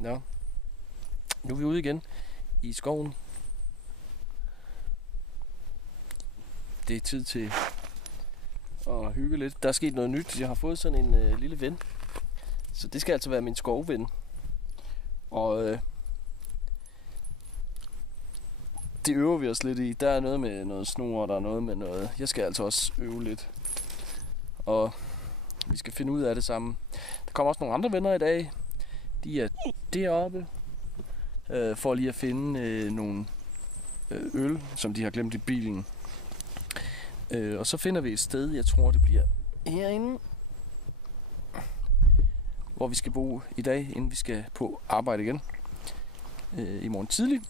Nå. Nu er vi ude igen i skoven. Det er tid til at hygge lidt. Der er sket noget nyt. Jeg har fået sådan en lille ven. Så det skal altså være min skovven. Og det øver vi os lidt i. Der er noget med noget snor, og der er noget med noget. Jeg skal altså også øve lidt. Og vi skal finde ud af det sammen. Der kommer også nogle andre venner i dag. De er deroppe. For lige at finde nogle øl, som de har glemt i bilen. Og så finder vi et sted, jeg tror det bliver herinde, hvor vi skal bo i dag, inden vi skal på arbejde igen i morgen tidlig.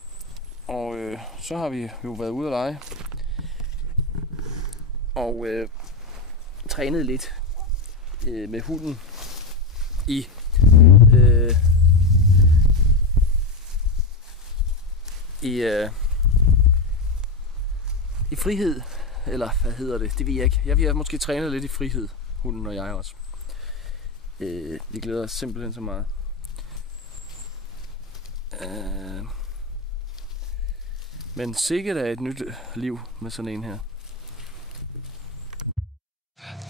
Og så har vi jo været ude at lege og trænet lidt med hunden i frihed, eller hvad hedder det? Det ved jeg ikke. Vi har måske trænet lidt i frihed, hunden og jeg også. Vi glæder os simpelthen så meget. Men sikkert er et nyt liv med sådan en her.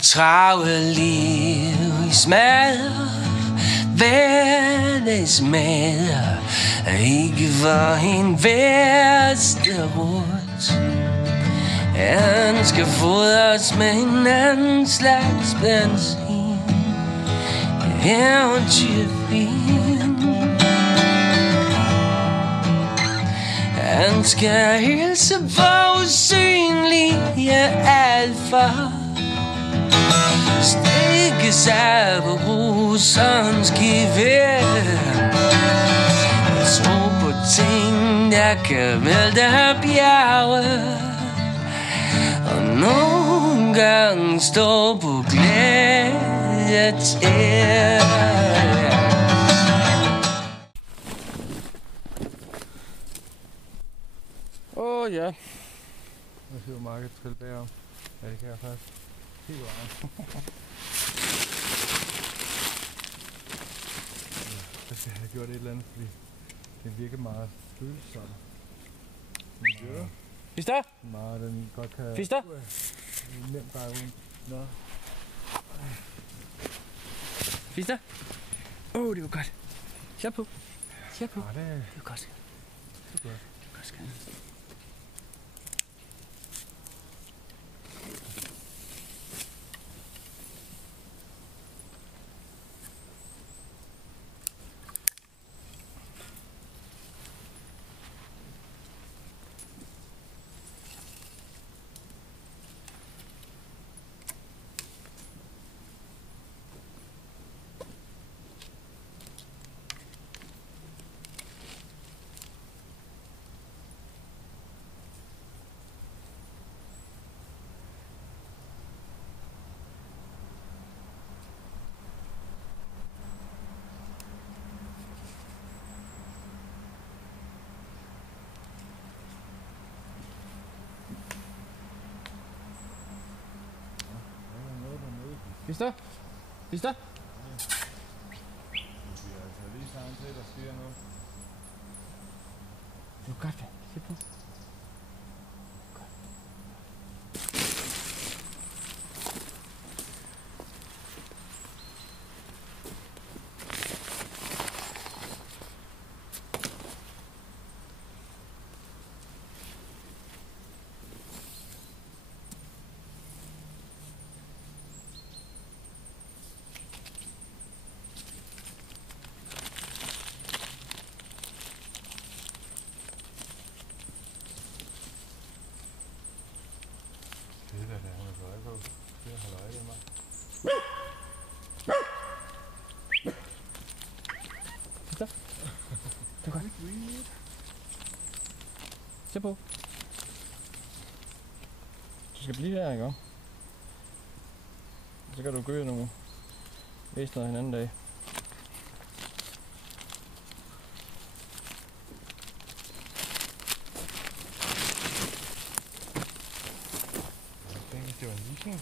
Travle liv i smadre, hverdagsmadder, ikke for en værste råd. Han skal fodres med en anden slags benzin, eventyrvin. Han skal hilse på usynlige alfa, stikke sig på russernes gevær, tro på ting, der kan vælte bjerge, og nogle gange stå på gladiatør. Ja. Jeg siger Market Trillbærer. Ja, det kan jeg faktisk. Helt varmt. Jeg skal have gjort et eller andet, fordi det virker meget følsomt. Ja. Fister? Meget, den godt kan... Fister? Nemt bare rundt. Nå. Fister? Det var godt. Kør på. Ja, det var godt. er godt. Fister? Fister? Det bliver altså lige sammen til, der sker noget. Det var godt, hvad? Se på. Det er der, hun er på øje på. Det er holde øje med mig. Fister? Det var godt. Se på. Du skal blive her, ikke? Så kan du gøre nogle væsner en anden dag. Det var en viking.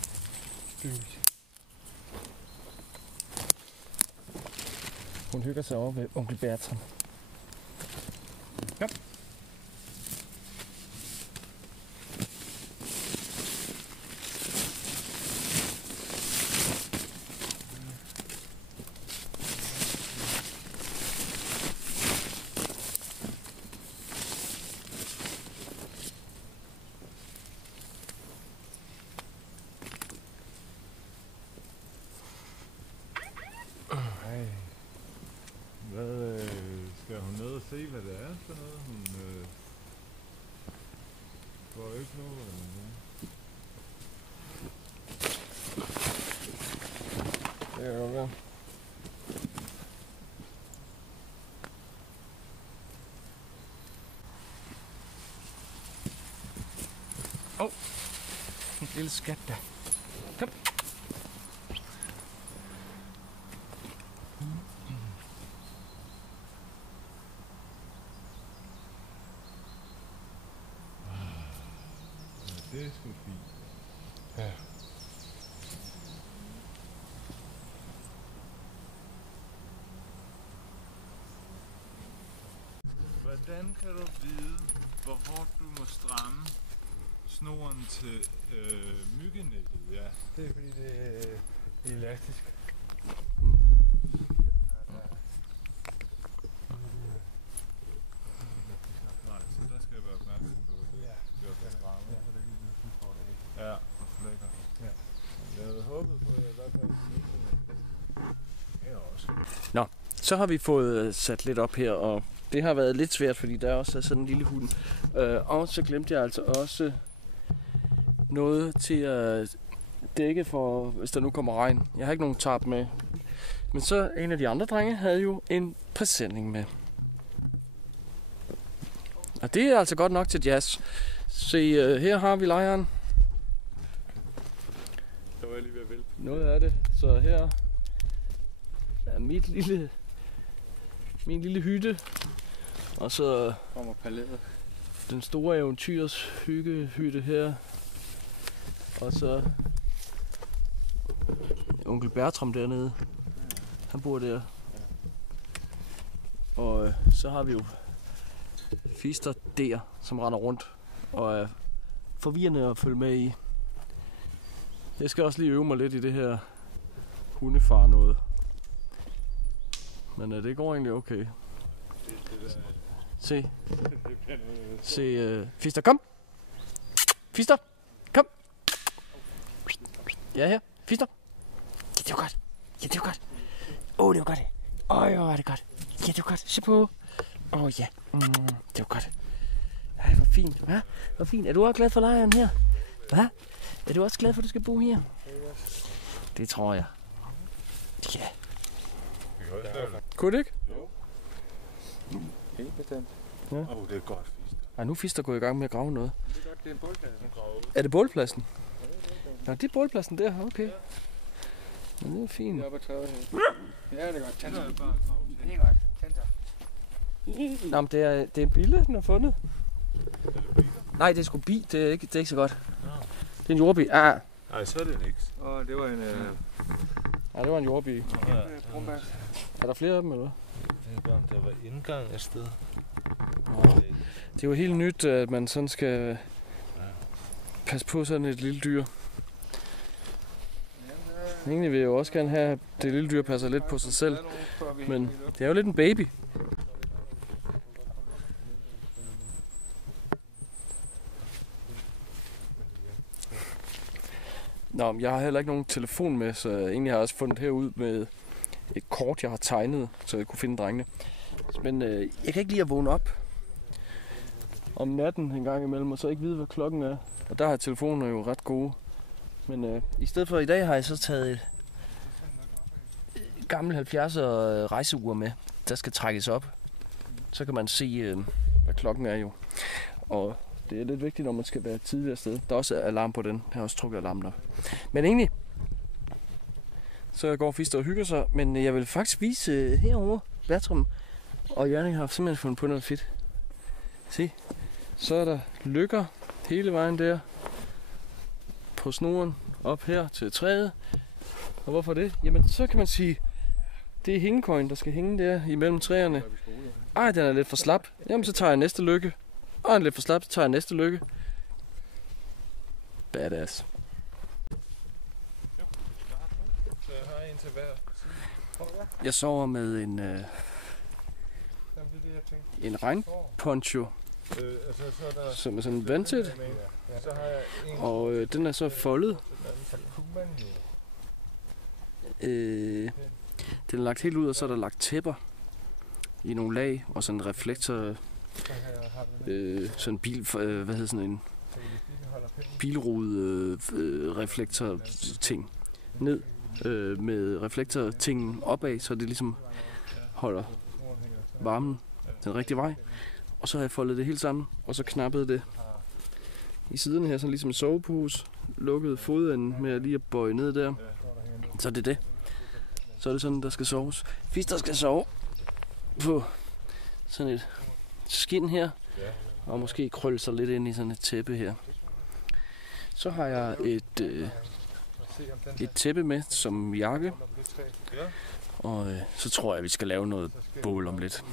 Hun hygger sig over ved onkel Bertram. Kom. Skal hun ned og se, hvad det er for noget? Hun får ikke noget eller noget. Det kan godt være. En lille skat der. Kom. Det er sgu fint. Ja. Hvordan kan du vide, hvor hårdt du må stramme snoren til myggenettet? Ja, det er fordi det er elastisk. Nej, så der skal jeg være opmærksom på det. Ja, det er for stramme. Ja, så det er lige sådan for det. Ja, og så lækker det. Ja. Jeg havde håbet på, at jeg i hvert fald kunne det. Ja, også. Nå, så har vi fået sat lidt op her, og det har været lidt svært, fordi der også er sådan en lille hund. Og så glemte jeg altså også noget til at dække for, hvis der nu kommer regn. Jeg har ikke nogen tarp med. Men så en af de andre drenge havde jo en præsending med. Og det er altså godt nok til jazz. Se, her har vi lejren. Der var jeg lige ved at vælte. Noget af det. Så her er min lille hytte. Og så kommer palæet. Den store eventyrs hyggehytte her. Og så onkel Bertram dernede. Han bor der. Og så har vi jo Fister der, som render rundt og er forvirrende at følge med i. Jeg skal også lige øve mig lidt i det her hundefar noget. Men det går egentlig okay. Se, Fister, kom! Fister, kom! Ja, her. Fister. Ja, det var godt. Ja, det var godt. Det var godt. Hvor var det godt. Ja, det var godt. Se på. Ja. Det var godt. Ej, hvor fint. Hva? Hvor fint. Er du også glad for lejren her? Hva? Er du også glad for, at du skal bo her? Det tror jeg. Ja. Kunne det ikke? Jo. Helt bestemt. Ja. Det er godt, Fister. Ej, nu er Fister gået i gang med at grave noget. Det er godt, det er en bålplads. Er det bålpladsen? Nå, det er bålpladsen der. Okay. Ja, det er fint. Det er oppe ad træet her. Ja, det er godt. Tænd sig. Det er bare Det er godt. Tænd sig. Nå, men det er en bille, den har fundet. Nej, det er sgu bi. Det er ikke så godt. Det er en jordbi. Nej, så er det niks. Det var en... Ja, det var en jordbi. Er der flere af dem, eller Det er bare, om der var indgang et sted. Det er jo helt nyt, at man sådan skal passe på sådan et lille dyr. Egentlig vil jeg jo også gerne have, at det lille dyr passer lidt på sig selv. Men det er jo lidt en baby. Nå, jeg har heller ikke nogen telefon med, så egentlig har jeg også fundet herud med et kort, jeg har tegnet, så jeg kunne finde drengene. Men jeg kan ikke lide at vågne op om natten en gang imellem, og så ikke vide, hvad klokken er. Og der har telefoner jo ret gode. Men i stedet for i dag har jeg så taget et gammelt 70'er rejseur med, der skal trækkes op. Så kan man se, hvad klokken er jo. Og det er lidt vigtigt, når man skal være tidligere sted. Der er også alarm på den. Jeg har også trukket alarmen op. Men egentlig, så går Fister og hygger sig. Men jeg vil faktisk vise herovre, Bertram og Jørgen har simpelthen fundet på noget fedt. Se, så er der lykker hele vejen der på snoren op her til træet. Og hvorfor det? Jamen, så kan man sige, Det er hængekøjen, der skal hænge der imellem træerne. Ej, den er lidt for slap. Jamen, så tager jeg næste lykke. Og en lidt for slap, så tager jeg næste lykke. Badass. Så jeg har en til hver side. Jeg sover med en regnponcho, Altså, så er der... som er sådan vandet. Så har jeg en... Og den er så foldet. Den er lagt helt ud, og så er der lagt tæpper i nogle lag, og sådan en reflektor, sådan en bil, hvad hedder sådan en bilrude reflektor ting ned med reflektor tingen opad, så det ligesom holder varmen den rigtige vej. Og så har jeg foldet det hele sammen, og så knappet det i siderne her, sådan ligesom en sovepose, lukket fodenden med lige at bøje ned der. Så er det det. Så er det sådan, der skal soves. Hvis der skal sove på sådan et skin her, og måske krølle sig lidt ind i sådan et tæppe her. Så har jeg et tæppe med som jakke, og så tror jeg, vi skal lave noget bål om lidt.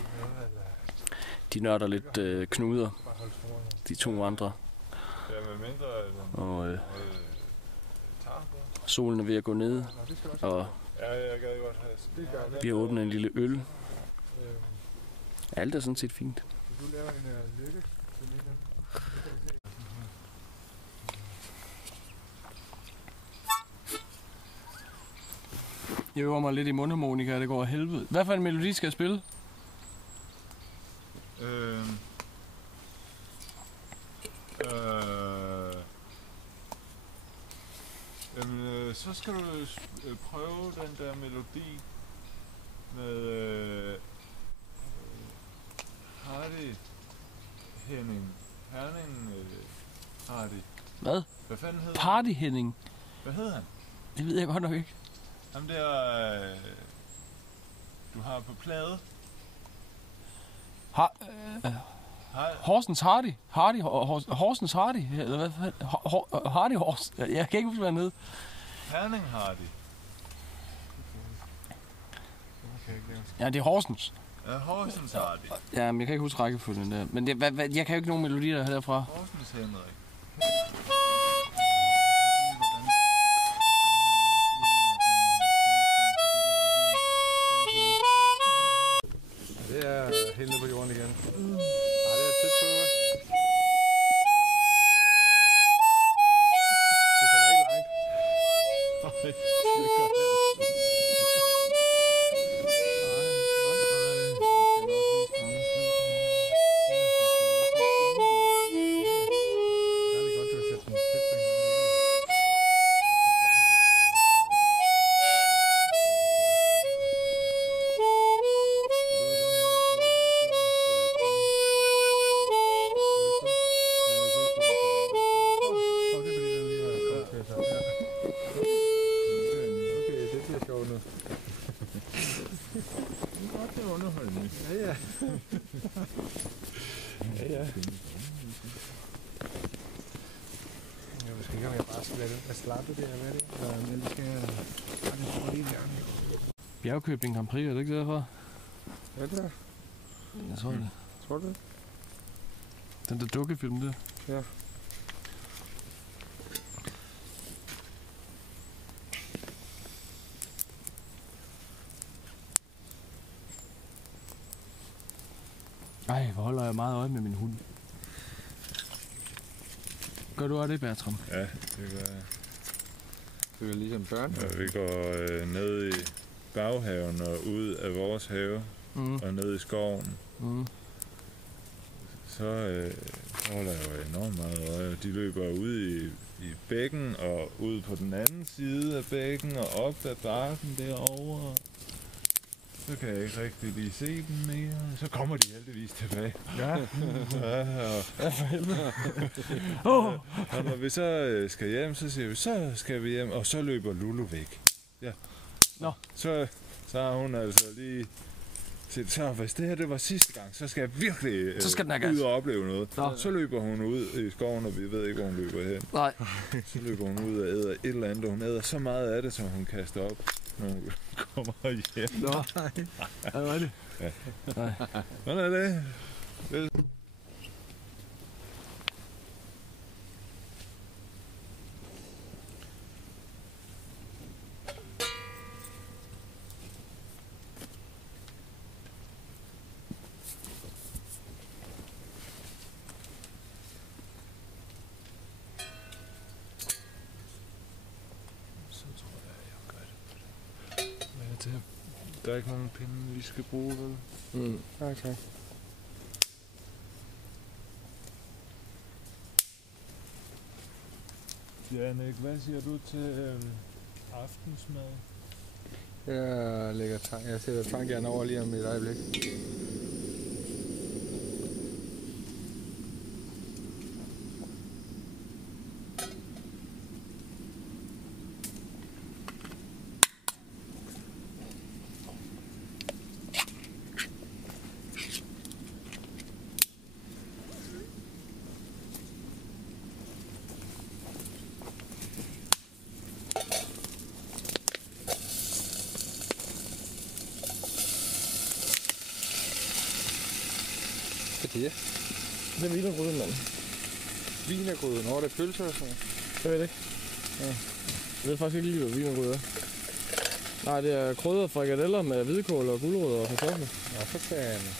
De nørder lidt knuder, de to andre. Og solen er ved at gå ned, og vi har åbnet en lille øl. Alt er sådan set fint. Jeg øver mig lidt i mundharmonika, det går af helvede. Hvad for en melodi skal jeg spille? Jamen, så skal du prøve den der melodi med Herning Hardy. Hvad? Hvad fanden hedder Party Henning. Hvad hedder han? Det ved jeg godt nok ikke. Ham der, du har på plade. Horsens Hardy. Horsens Hardy. Eller hvad fanden? Hardy Horse. Jeg kan ikke huske, hvad han hed. Herning Hardy. Ja, det er Horsens. Ja, Horsens Hardy. Ja, men jeg kan ikke huske rækkefølgen der. Men det, jeg kan jo ikke nogen melodier herfra. Horsens Henrik. Det er helt nede på jorden igen. Nej, det er tæt på. Du falder ikke langt. Bjergkøbing Grand Prix, er det ikke derfra? Ja, det er. Jeg tror det. Tror du det? Den der dukkefilm der. Ja. Ej, hvor holder jeg meget øje med min hund. Gør du også det, Bertram? Ja, det gør jeg. Det er ligesom børn. Ja, vi går ned i baghaven og ud af vores have og ned i skoven. Så holder jeg jo enormt meget øje. De løber ud i bækken og ud på den anden side af bækken og op ad bakken derovre. Så kan jeg ikke rigtig lige se dem mere. Så kommer de heldigvis tilbage. Ja. For helvede. Og når vi så skal hjem, så siger vi, så skal vi hjem. Og så løber Lulu væk. Ja. Nå. Så har hun altså lige... Så hvis det her det var sidste gang, så skal jeg virkelig så skal ud og opleve noget. Nå. Så løber hun ud i skoven, og vi ved ikke, hvor hun løber hen. Nej. Så løber hun ud og æder et eller andet, og hun æder så meget af det, som hun kaster op. når du kommer hjem. Nå, hvad var det? Ja. Nej. Hvordan er det? Der er ikke nogen pinde, vi skal bruge, vel? Okay. Janik, hvad siger du til aftensmad? Jeg sætter tankjern over lige om et øjeblik. Ja. Det er wienergryden, mand. Wienergryden, det er pølser og sådan noget. Jeg ved det ikke. Ja. Jeg ved faktisk ikke lige, hvad wienergryden er. Nej, det er krydrede frikadeller med hvidkål og gulerødder og kartofler. Ja, for fanden.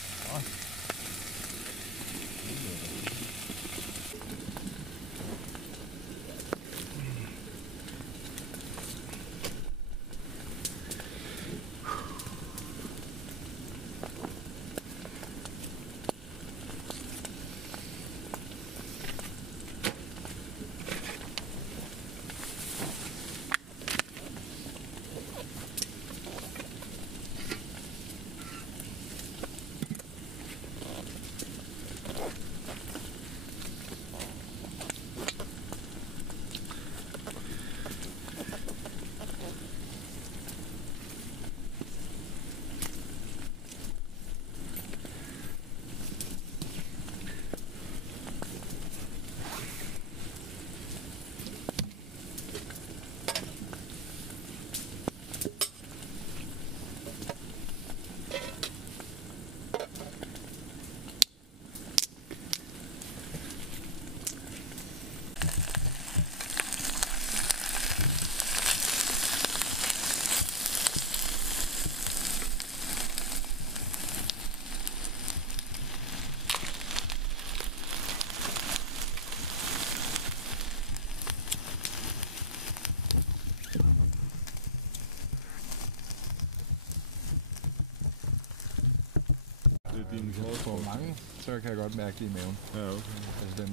Dine For mange, så kan jeg godt mærke det i maven. Ja, okay. Altså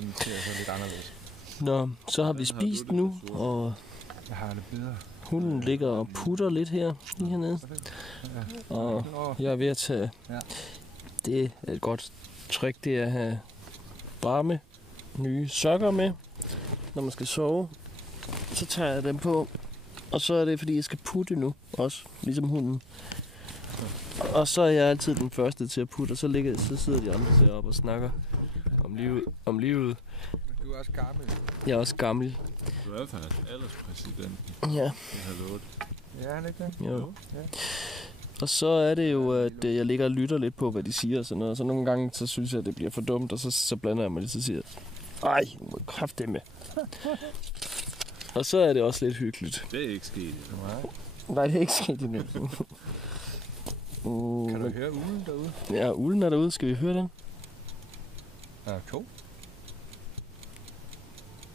den ser så lidt anderledes. Nå, så har vi spist nu, og Jeg har det bedre. hunden ligger og putter lidt her, lige hernede. Og jeg er ved at tage... Det er et godt trick, det er at have varme, nye sokker med, når man skal sove. Så tager jeg dem på, og så er det, fordi jeg skal putte nu også, ligesom hunden. Og så er jeg altid den første til at putte, og så sidder de andre deroppe og snakker om livet. Men du er også gammel. Jeg er også gammel. Du er faktisk alderspræsidenten. Ja. Jeg har lovet. Ja, han ikke det? Jo. Ja. Og så er det jo, at jeg ligger og lytter lidt på, hvad de siger og sådan noget. Så nogle gange, så synes jeg, at det bliver for dumt, og så blander jeg mig lidt, så siger jeg, ej, må kraft det med. Og så er det også lidt hyggeligt. Det er ikke sket endnu. Nej, det er ikke sket endnu. Kan du høre ulen derude? Ja, ulen er derude. Skal vi høre den? Ja, 2.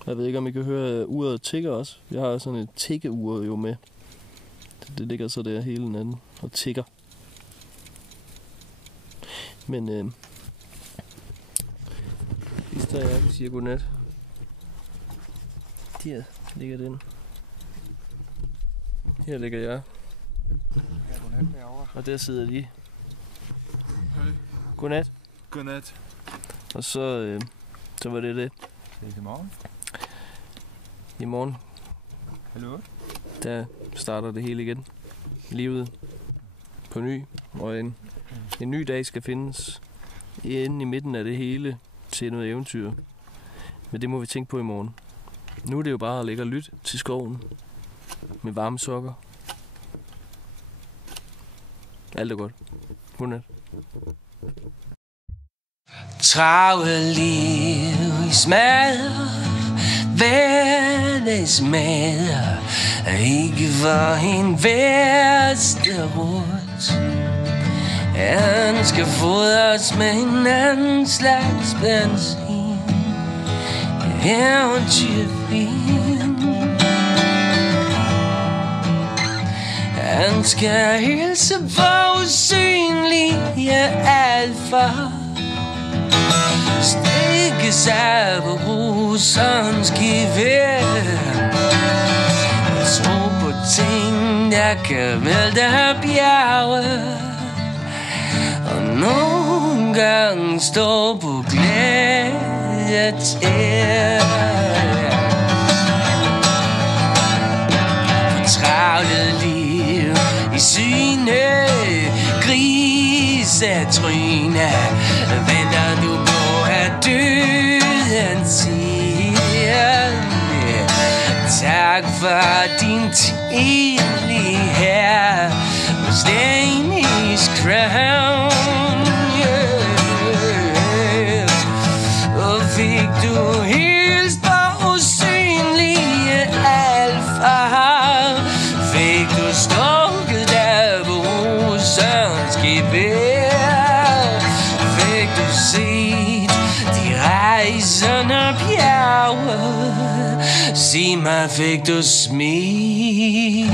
Jeg ved ikke, om I kan høre uret tikker også. Jeg har sådan et tikkeur jo med. Det ligger så der hele natten og tikker. Men Lister og jeg, vi siger godnat. Der ligger den. Her ligger jeg. Ja, godnat derovre. Og der sidder de. Hej. Godnat. Godnat. Og så var det det. Ses i morgen. I morgen, Hallo? der starter det hele igen. Livet på ny. Og en ny dag skal findes inde i midten af det hele til noget eventyr. Men det må vi tænke på i morgen. Nu er det jo bare at lægge og lytte til skoven med varme sokker Alt er godt. Godnat. Travle liv i smadre, hverdagsmadre, ikke for en værste rut. Han skal fodres med en anden slags benzin, eventyrvin. Han skal hilse på usynlige alfa, stikke sig på russerens gevær, tro på ting, der kan vælte bjerge, og nogle gange stå på glædetær. Fortravlet liv i syne, grisetryne, venter du på at døden siger tak for din tidlige her hos Danish Crown. Og fik du hilst på usynlige alfa, fik du stukket der på russerens gevær, fik du set de rejsende bjerge, sig mig, fik du smil?